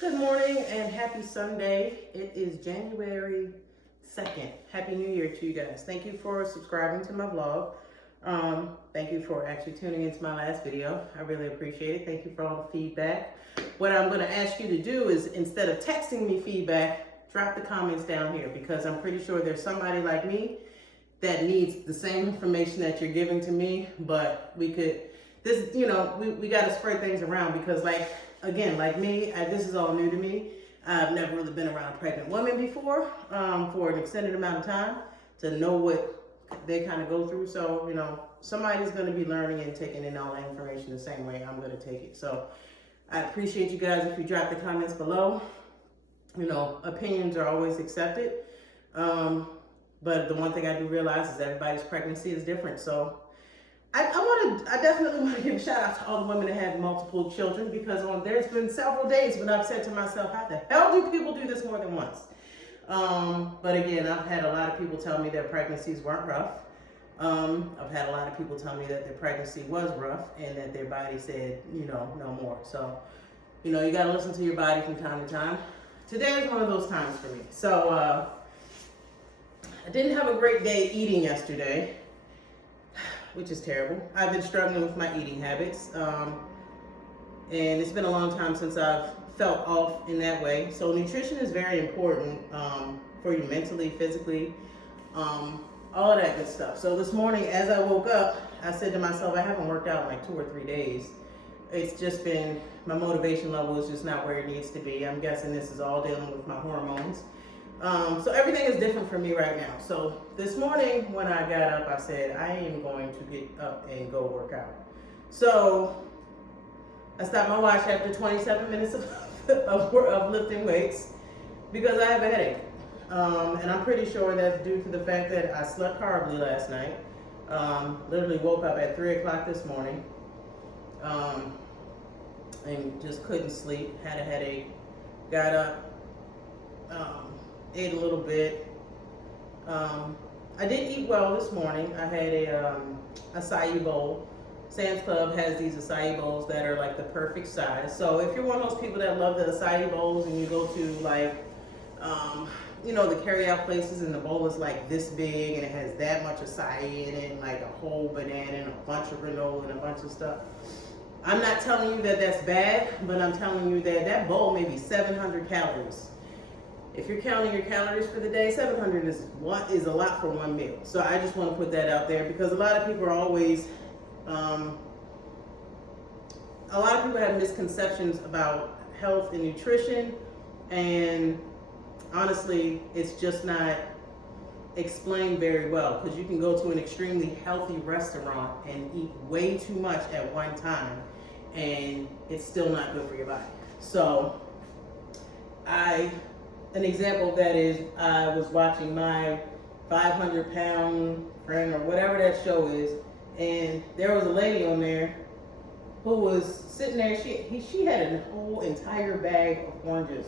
Good morning and happy Sunday. It is January 2nd. Happy New Year to you guys. Thank you for subscribing to my vlog. Thank you for actually tuning into my last video. I really appreciate it. Thank you for all the feedback. What I'm going to ask you to do is, instead of texting me feedback, drop the comments down here, because I'm pretty sure there's somebody like me that needs the same information that you're giving to me, but we got to spread things around, because again, like me, this is all new to me. I've never really been around pregnant women before for an extended amount of time to know what they kind of go through. So, somebody's going to be learning and taking in all that information the same way I'm going to take it. So I appreciate you guys if you drop the comments below. Opinions are always accepted. But the one thing I do realize is everybody's pregnancy is different. So I definitely want to give a shout out to all the women that have multiple children, because there's been several days when I've said to myself, how the hell do people do this more than once? But again, I've had a lot of people tell me their pregnancies weren't rough. I've had a lot of people tell me that their pregnancy was rough and that their body said, no more. So, you got to listen to your body from time to time. Today is one of those times for me. So, I didn't have a great day eating yesterday, which is terrible. I've been struggling with my eating habits, and it's been a long time since I've felt off in that way. So nutrition is very important for you mentally, physically, all of that good stuff. So this morning, as I woke up, I said to myself, I haven't worked out in like 2 or 3 days. It's just been, my motivation level is just not where it needs to be. I'm guessing this is all dealing with my hormones. So everything is different for me right now. So this morning when I got up, I said, I am going to get up and go work out. So I stopped my watch after 27 minutes of lifting weights because I have a headache. And I'm pretty sure that's due to the fact that I slept horribly last night. Literally woke up at 3 o'clock this morning. And just couldn't sleep, had a headache, got up, ate a little bit. I did eat well this morning. I had a acai bowl. Sam's Club has these acai bowls that are like the perfect size. So if you're one of those people that love the acai bowls and you go to the carry-out places and the bowl is like this big and it has that much acai in it, and like a whole banana and a bunch of granola and a bunch of stuff. I'm not telling you that that's bad, but I'm telling you that that bowl may be 700 calories. If you're counting your calories for the day, 700 is a lot for one meal. So I just want to put that out there, because a lot of people are always, a lot of people have misconceptions about health and nutrition, and honestly, it's just not explained very well, because you can go to an extremely healthy restaurant and eat way too much at one time, and it's still not good for your body. So an example of that is I was watching my 500-pound friend, or whatever that show is, and there was a lady on there who was sitting there. She had a whole entire bag of oranges,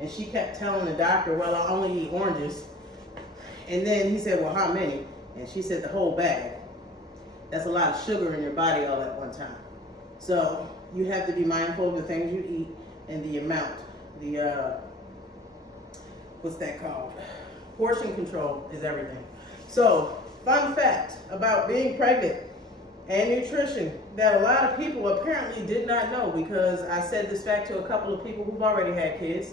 and she kept telling the doctor, well, I only eat oranges. And then he said, well, how many? And she said, the whole bag. That's a lot of sugar in your body all at one time. So you have to be mindful of the things you eat and the amount. What's that called? Portion control is everything. So, fun fact about being pregnant and nutrition that a lot of people apparently did not know, because I said this fact to a couple of people who've already had kids.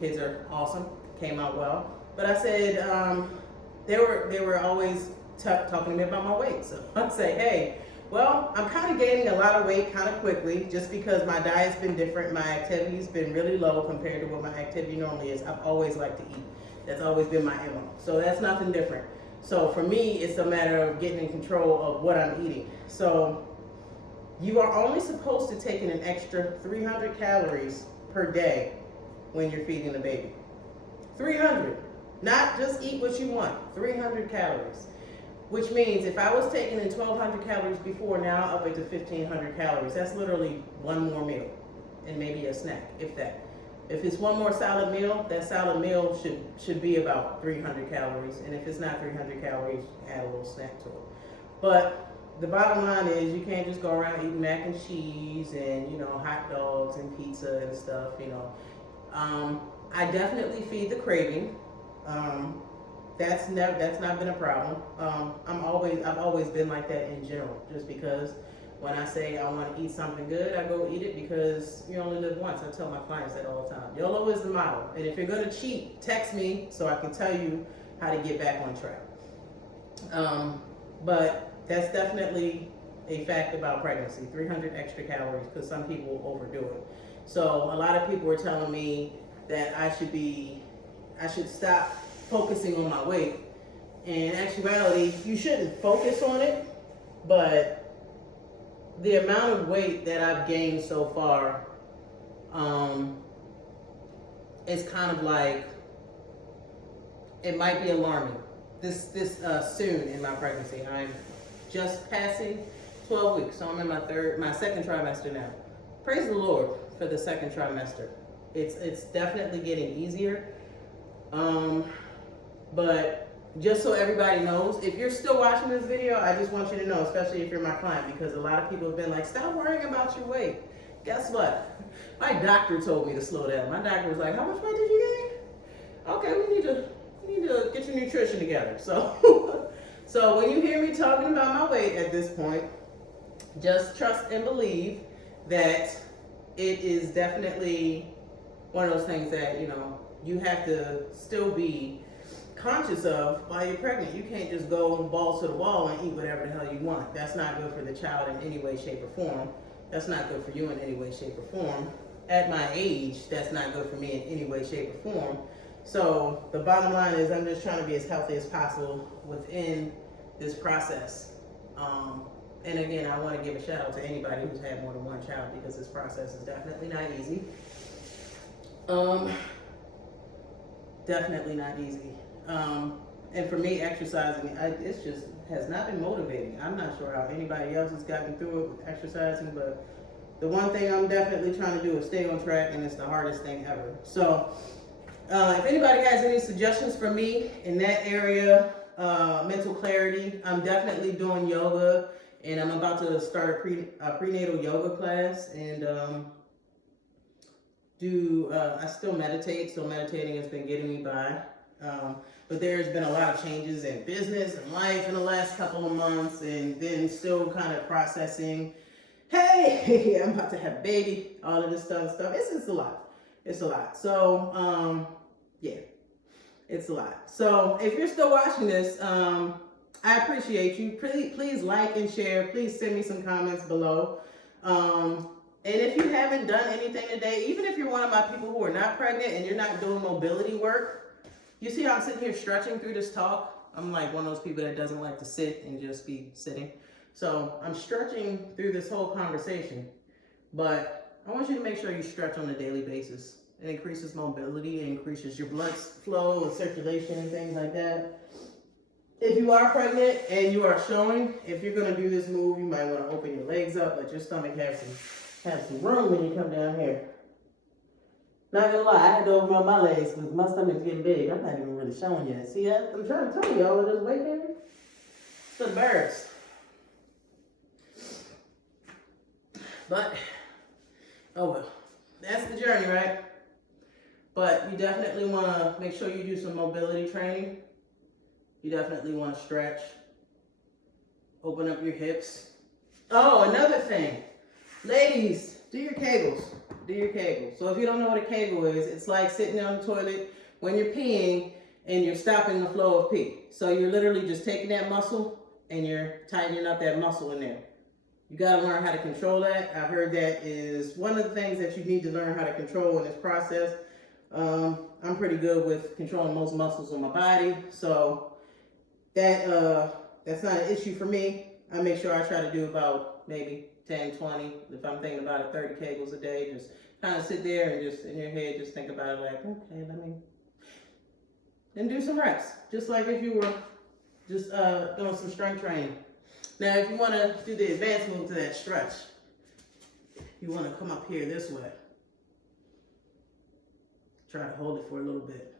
Kids are awesome, came out well. But I said, they were always talking to me about my weight. So I'd say, hey, well, I'm kind of gaining a lot of weight kind of quickly, just because my diet's been different. My activity's been really low compared to what my activity normally is. I've always liked to eat. That's always been my MO. So that's nothing different. So for me, it's a matter of getting in control of what I'm eating. So you are only supposed to take in an extra 300 calories per day when you're feeding the baby. 300. Not just eat what you want. 300 calories. Which means if I was taking in 1,200 calories before, now up into 1,500 calories. That's literally one more meal and maybe a snack, if that. If it's one more solid meal, that solid meal should be about 300 calories. And if it's not 300 calories, add a little snack to it. But the bottom line is, you can't just go around eating mac and cheese and, hot dogs and pizza and stuff, I definitely feed the craving. Um, that's not been a problem. I've always been like that in general. Just because when I say I want to eat something good, I go eat it because you only live once. I tell my clients that all the time. YOLO is the motto, and if you're gonna cheat, text me so I can tell you how to get back on track. But that's definitely a fact about pregnancy: 300 extra calories, because some people overdo it. So a lot of people were telling me that I should stop focusing on my weight. In actuality, you shouldn't focus on it, but the amount of weight that I've gained so far, is kind of like, it might be alarming. This soon in my pregnancy, I'm just passing 12 weeks, so I'm in my second trimester now. Praise the Lord for the second trimester. It's definitely getting easier. But just so everybody knows, if you're still watching this video, I just want you to know, especially if you're my client, because a lot of people have been like, stop worrying about your weight. Guess what? My doctor told me to slow down. My doctor was like, how much weight did you gain? Okay, we need to get your nutrition together. So, so when you hear me talking about my weight at this point, just trust and believe that it is definitely one of those things that, you have to still be conscious of while you're pregnant. You can't just go balls to the wall and eat whatever the hell you want. That's not good for the child in any way, shape, or form. That's not good for you in any way, shape, or form. At my age, that's not good for me in any way, shape, or form. So the bottom line is I'm just trying to be as healthy as possible within this process. And again, I want to give a shout out to anybody who's had more than one child, because this process is definitely not easy. Definitely not easy. And for me, exercising, it's just has not been motivating. I'm not sure how anybody else has gotten through it with exercising, but the one thing I'm definitely trying to do is stay on track, and it's the hardest thing ever. So if anybody has any suggestions for me in that area, mental clarity, I'm definitely doing yoga, and I'm about to start a prenatal yoga class, and I still meditate, so meditating has been getting me by. But there's been a lot of changes in business and life in the last couple of months, and then still kind of processing, hey, I'm about to have a baby, all of this stuff. It's a lot. It's a lot. So, yeah, it's a lot. So if you're still watching this, I appreciate you. Please like and share. Please send me some comments below. And if you haven't done anything today, even if you're one of my people who are not pregnant and you're not doing mobility work, you see how I'm sitting here stretching through this talk? I'm like one of those people that doesn't like to sit and just be sitting. So I'm stretching through this whole conversation, but I want you to make sure you stretch on a daily basis. It increases mobility, it increases your blood flow and circulation and things like that. If you are pregnant and you are showing, if you're gonna do this move, you might wanna open your legs up, let your stomach have some room when you come down here. Not gonna lie, I had to open up my legs because my stomach's getting big. I'm not even really showing yet. See that? I'm trying to tell you all of this weight gain. It's embarrassed. But, oh well. That's the journey, right? But you definitely want to make sure you do some mobility training. You definitely want to stretch. Open up your hips. Oh, another thing. Ladies, do your Kegels. Do your Kegels. So if you don't know what a Kegel is, it's like sitting on the toilet when you're peeing and you're stopping the flow of pee. So you're literally just taking that muscle and you're tightening up that muscle in there. You got to learn how to control that. I heard that is one of the things that you need to learn how to control in this process. I'm pretty good with controlling most muscles in my body, so that's not an issue for me. I make sure I try to do about maybe 10, 20, if I'm thinking about it, 30 Kegels a day. Just kind of sit there and just in your head just think about it like, okay, and do some reps, just like if you were just doing some strength training. Now, if you want to do the advanced move to that stretch, you want to come up here this way. Try to hold it for a little bit.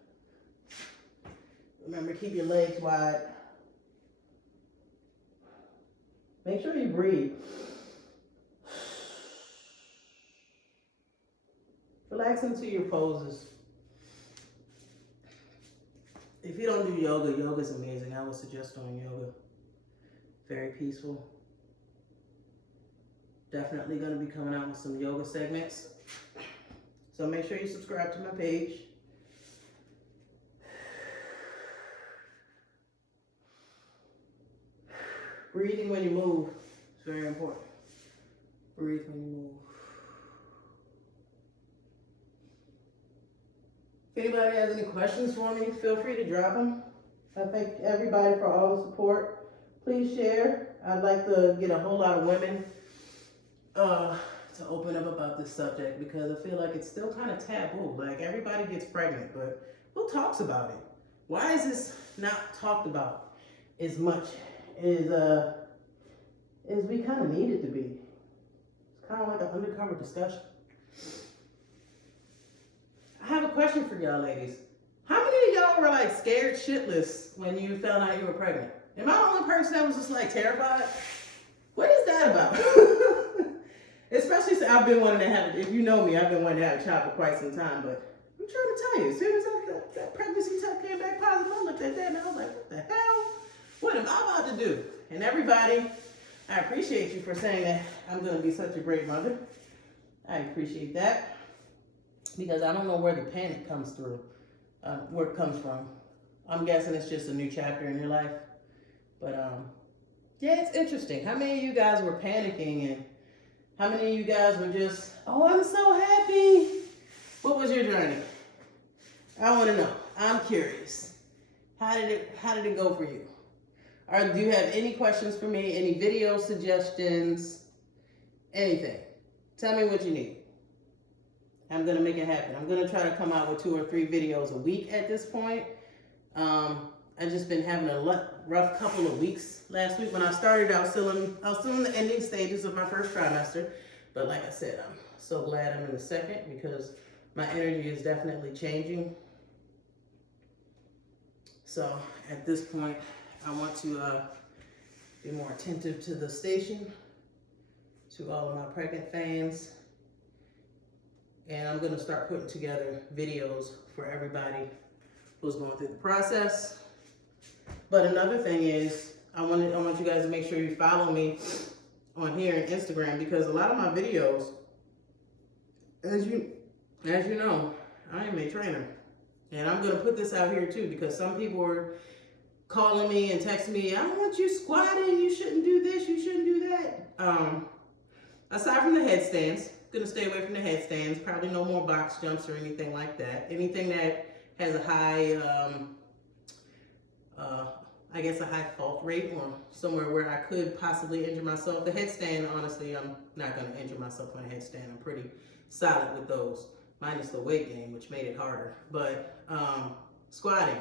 Remember, keep your legs wide. Make sure you breathe. Relax into your poses. If you don't do yoga, yoga is amazing. I would suggest doing yoga. Very peaceful. Definitely going to be coming out with some yoga segments. So make sure you subscribe to my page. Breathing when you move is very important. Breathe when you move. If anybody has any questions for me, feel free to drop them. I thank everybody for all the support. Please share. I'd like to get a whole lot of women to open up about this subject because I feel like it's still kind of taboo. Like everybody gets pregnant, but who talks about it? Why is this not talked about as much as we kind of need it to be? It's kind of like an undercover discussion. I have a question for y'all ladies. How many of y'all were like scared shitless when you found out you were pregnant? Am I the only person that was just like terrified? What is that about? Especially since I've been wanting to have, if you know me, I've been wanting to have a child for quite some time, but I'm trying to tell you, as soon as that pregnancy test came back positive, I looked at that and I was like, what the hell? What am I about to do? And everybody, I appreciate you for saying that I'm going to be such a great mother. I appreciate that because I don't know where the panic comes through, where it comes from. I'm guessing it's just a new chapter in your life. But yeah, it's interesting. How many of you guys were panicking and how many of you guys were just, oh, I'm so happy? What was your journey? I want to know. I'm curious. How did it go for you? Or do you have any questions for me? Any video suggestions? Anything? Tell me what you need. I'm going to make it happen. I'm going to try to come out with 2 or 3 videos a week at this point. I've just been having a rough couple of weeks. Last week when I started, I was still in the ending stages of my first trimester. But like I said, I'm so glad I'm in the second because my energy is definitely changing. So at this point, I want to be more attentive to the station, to all of my pregnant fans. And I'm going to start putting together videos for everybody who's going through the process. But another thing is, I want you guys to make sure you follow me on here and Instagram because a lot of my videos, as you know, I am a trainer. And I'm going to put this out here too because some people are calling me and texting me, I don't want you squatting, you shouldn't do this, you shouldn't do that. Aside from the headstands, going to stay away from the headstands, probably no more box jumps or anything like that. Anything that has a high, I guess a high fault rate or somewhere where I could possibly injure myself. The headstand, honestly, I'm not going to injure myself on a headstand. I'm pretty solid with those, minus the weight gain, which made it harder. But squatting,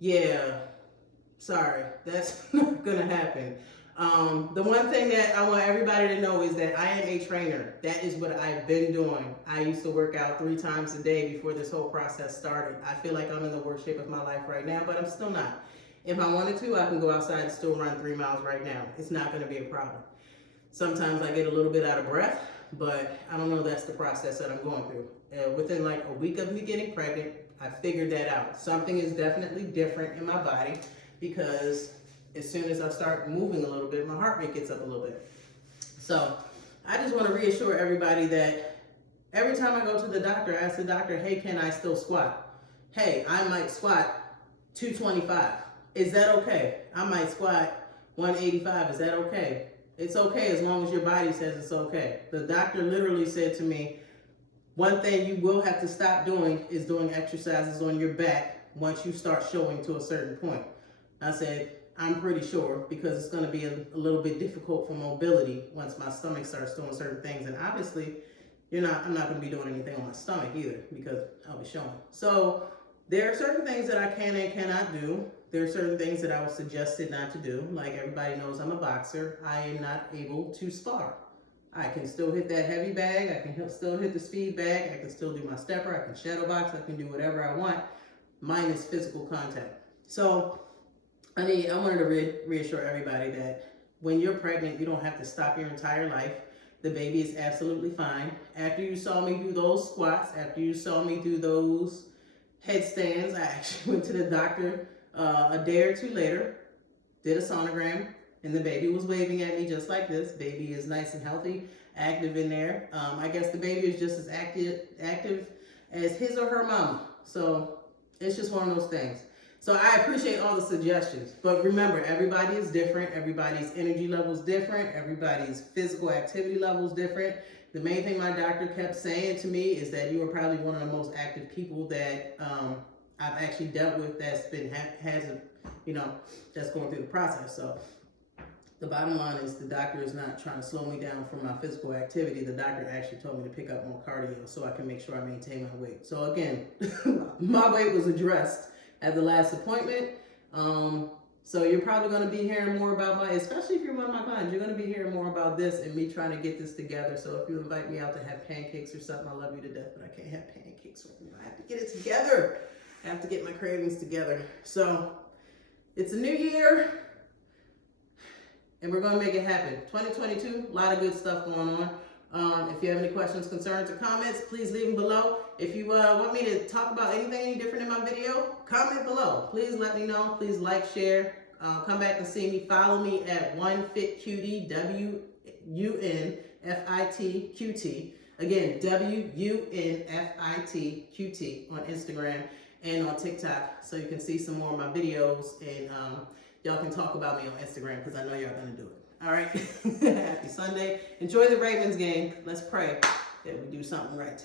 yeah, sorry, that's not going to happen. The one thing that I want everybody to know is that I am a trainer. That is what I've been doing. I used to work out 3 times a day before this whole process started. I feel like I'm in the worst shape of my life right now, but I'm still not. If I wanted to, I can go outside and still run 3 miles right now. It's not going to be a problem. Sometimes I get a little bit out of breath, but I don't know that's the process that I'm going through. Within like a week of me getting pregnant, I figured that out. Something is definitely different in my body because as soon as I start moving a little bit, my heart rate gets up a little bit. So I just want to reassure everybody that every time I go to the doctor, I ask the doctor, hey, can I still squat? Hey, I might squat 225. Is that okay? I might squat 185. Is that okay? It's okay as long as your body says it's okay. The doctor literally said to me, one thing you will have to stop doing is doing exercises on your back once you start showing to a certain point. I said, I'm pretty sure because it's going to be a little bit difficult for mobility once my stomach starts doing certain things. And obviously, I'm not going to be doing anything on my stomach either because I'll be showing. So there are certain things that I can and cannot do. There are certain things that I was suggested not to do. Like everybody knows I'm a boxer. I am not able to spar. I can still hit that heavy bag. I can still hit the speed bag. I can still do my stepper. I can shadow box. I can do whatever I want, minus physical contact. So I wanted to reassure everybody that when you're pregnant, you don't have to stop your entire life. The baby is absolutely fine. After you saw me do those squats, after you saw me do those headstands, I actually went to the doctor a day or two later, did a sonogram, and the baby was waving at me just like this. Baby is nice and healthy, active in there. I guess the baby is just as active as his or her mama. So it's just one of those things. So I appreciate all the suggestions, but remember, everybody is different. Everybody's energy level is different. Everybody's physical activity level is different. The main thing my doctor kept saying to me is that you are probably one of the most active people that I've actually dealt with that's been, that's going through the process. So the bottom line is the doctor is not trying to slow me down from my physical activity. The doctor actually told me to pick up more cardio so I can make sure I maintain my weight. So again, my weight was addressed at the last appointment. So you're probably going to be hearing more about especially if you're one of my clients, you're going to be hearing more about this and me trying to get this together. So if you invite me out to have pancakes or something, I love you to death, but I can't have pancakes right now. I have to get it together. I have to get my cravings together. So it's a new year and we're going to make it happen. 2022, a lot of good stuff going on. If you have any questions, concerns, or comments, please leave them below. If you want me to talk about anything any different in my video, comment below. Please let me know. Please like, share. Come back and see me. Follow me at OneFitQT, WUNFITQT. Again, WUNFITQT on Instagram and on TikTok, so you can see some more of my videos and y'all can talk about me on Instagram because I know y'all gonna do it. All right. Happy Sunday. Enjoy the Ravens game. Let's pray that we do something right today.